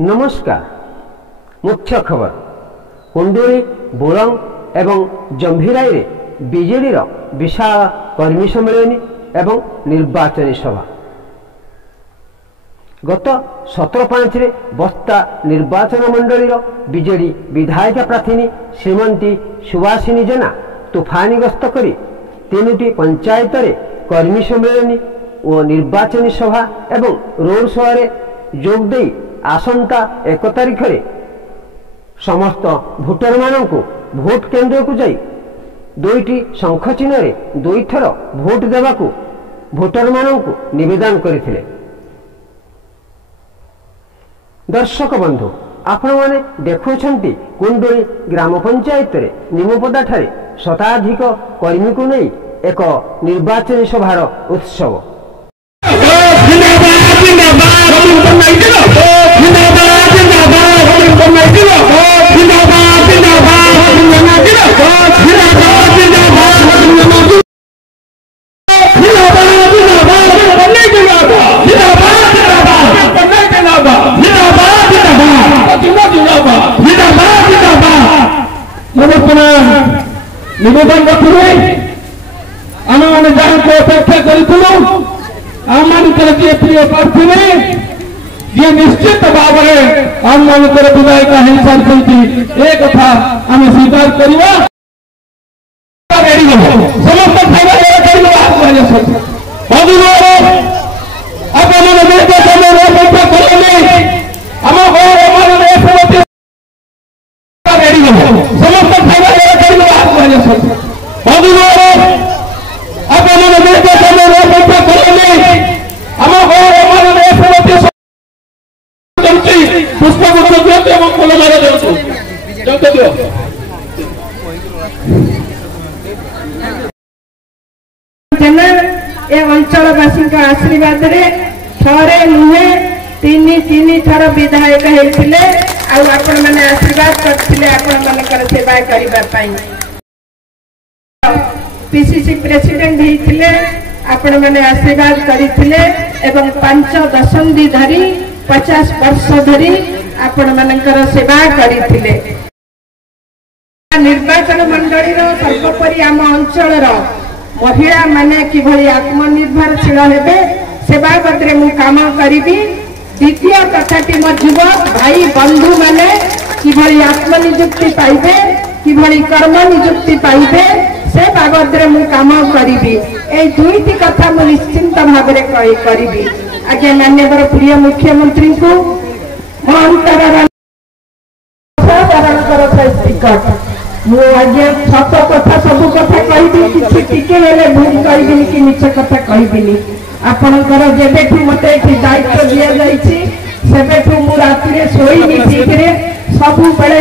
नमस्कार। मुख्य खबर कुंडुली बोरंग एवं जंभीराई रे बीजेडी विशाल कर्मी सम्मेलन एवं निर्वाचन सभा। गत 17/5 रे बस्ता निर्वाचन मंडली बीजेडी विधायक प्रार्थी श्रीमती सुभाषिनी जेना तूफानी गस्त करी 3टी पंचायत रे कर्मी सम्मेलन और निर्वाचन सभा एवं रोड शो रे जोग देई आसंता 1 तारिख रे समस्त भोटर मानू भोट केन्द्र को जाई 2टी शंख चिन्ह रे 2 थर भोट देवाकू भोटर मानू निवेदन करथिले। दर्शक बंधु आपण माने देखुछंती कुंडली ग्राम पंचायत रे निमपदा ठारे शताधिक कर्मी को नहीं एक निर्वाचन सभार उत्सव। निवेदन रखिए आम मैंने जहाँ को अपेक्षा करूँ आम मान प्रिय प्रार्थी जी निश्चित भाव में आम मान विधायक हो सारी ए कथा आम स्वीकार करवा अंचलवासी आशीर्वाद थे नुहे तीन थर विधायक होते आपण मैंने आशीर्वाद करते आपण सेवा करने पीसीसी प्रेसिडेंट होते आपण मैंने आशीर्वाद करते 5 दशंधि धरी 50 वर्ष धरी आपण मानकर सेवा करते। निर्वाचन मंडली सर्वोपरि आम अंचल महिला माने किभली आत्मनिर्भरशील हेबे से बाबद मु काम करी। द्वितीय कथाटी मो युवक भाई बंधु माने किभली आत्मनिजुक्ति पाइबे किभली कर्म निजुक्ति पाइबे से बाबद मु काम करी। ए दुईटी कथा मु निश्चिंत भाव में करी। आगे माननीय प्रिय मुख्यमंत्री को मो अंतर टिकट मुझे सत कथा सब कथा कहि किसी भूल कहबी कि मिछ कथा कहबी। आपणकर जेबेठू मत दायित्व दि जाइए सेबेठू मु राति शोनी ठीक सब बेले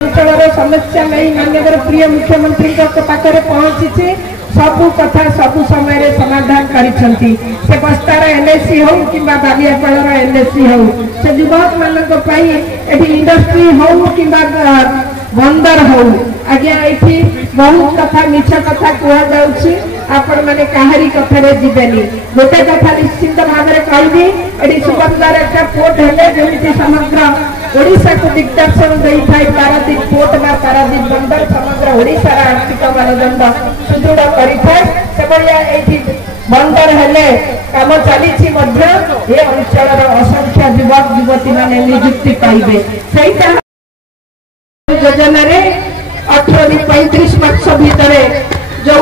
अंचल समस्या नहीं माननीय प्रिय मुख्यमंत्री पाखे पहुंची सब कथा सब समय समाधान करिसेंती। से बस्तार एलएसी हो कि बालियापाड़ एलएसी हो से युवक मान इंडस्ट्री हो कि बंदर हो आज्ञा ये बहुत कथा मिछ कथा कहुच्छी आपण मैंने कहारी कथार जीवेनि। गोटे कथा निश्चिंत भाव में कहबी ये सुबंदर एक पोर्ट है जमी समग्र ओडिशा को दिग्दर्शन दे थाई पारादीप पोर्ट बा पारादीप बंदर समग्र ओडिशार आर्थिक मानदंड सुदृढ़ करी बंदर हेले काम चली अंचल असंख्य युवक युवती मैंने निजुक्ति पाइबे। से योजना 18-35 वर्ष भितर जो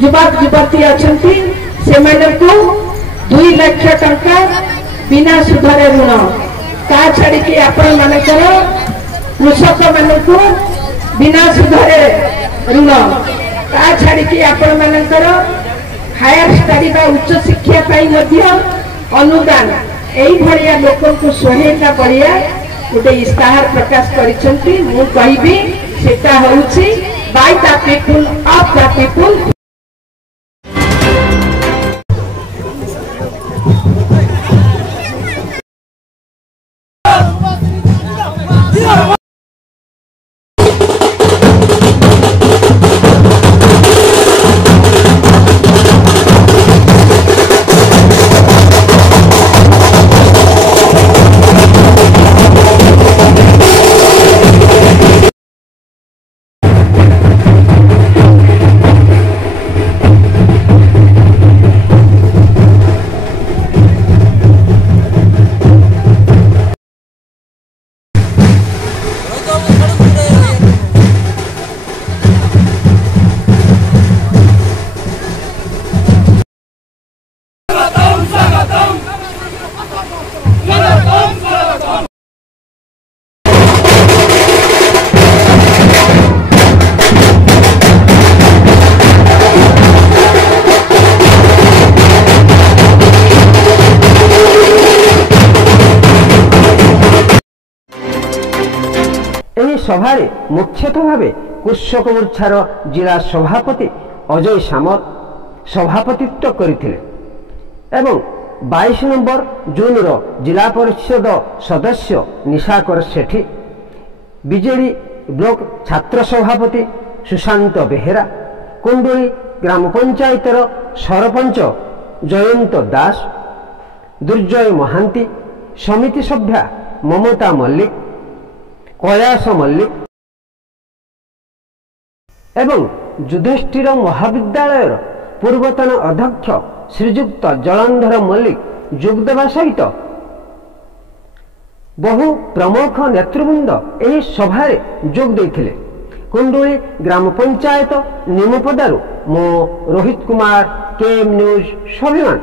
युवक युवती अच्छा से 2 लाख टंका बिना सुधरे ऋण ता छाड़ी आपण मानकर कृषक मानक बिना सुधरे ऋण ता छाड़ी आपण मानकर हायर स्टडी बा उच्च शिक्षा अनुदान यही लोक को सहायता बढ़िया गोटे इस्ताहार प्रकाश करिसेंती। मु कहबी सेटा होउछि by the people of the people. ସଭାରେ ମୁଖ୍ୟତଃ ଭାବେ କୃଷକ ମୋର୍ଚ୍ଚାର ଜିଲ୍ଲା ସଭାପତି ଅଜୟ ସାମଲ ସଭାପତିତ୍ୱ କରିଥିଲେ ଏବଂ 22 ନମ୍ବର ଜୁନର ଜିଲ୍ଲା ପରିଷଦ ସଦସ୍ୟ ନିଶାକର ସେଠୀ, ବିଜେଡି ବ୍ଲକ ଛାତ୍ର ସଭାପତି ସୁଶାନ୍ତ ବେହେରା, କୁଣ୍ଡୁଳି ଗ୍ରାମ ପଞ୍ଚାୟତର ସରପଞ୍ଚ ଜୟନ୍ତ ଦାସ, ଦୁର୍ଜୟ ମହାନ୍ତି, ସମିତି ସଭ୍ୟା ମମତା ମଲ୍ଲିକ, କୈଳାସ ମଲ୍ଲିକ ଏବଂ ଯୁଧିଷ୍ଠିର ମହାବିଦ୍ୟାଳୟର ପୂର୍ବତନ ଅଧ୍ୟକ୍ଷ ଶ୍ରୀଯୁକ୍ତ ଜଳନ୍ଧର ମଲ୍ଲିକ ଯୋଗଦେବା ସହିତ ବହୁ ପ୍ରମୁଖ ନେତୃବୃନ୍ଦ ଏହି ସଭାରେ ଯୋଗ ଦେଇଥିଲେ। କୁଣ୍ଡୁଳି ଗ୍ରାମ ପଞ୍ଚାୟତ ନିମପଦାରୁ ମୁଁ ରୋହିତ କୁମାର, KM ନ୍ୟୁଜ୍ ସ୍ୱାଭିମାନ।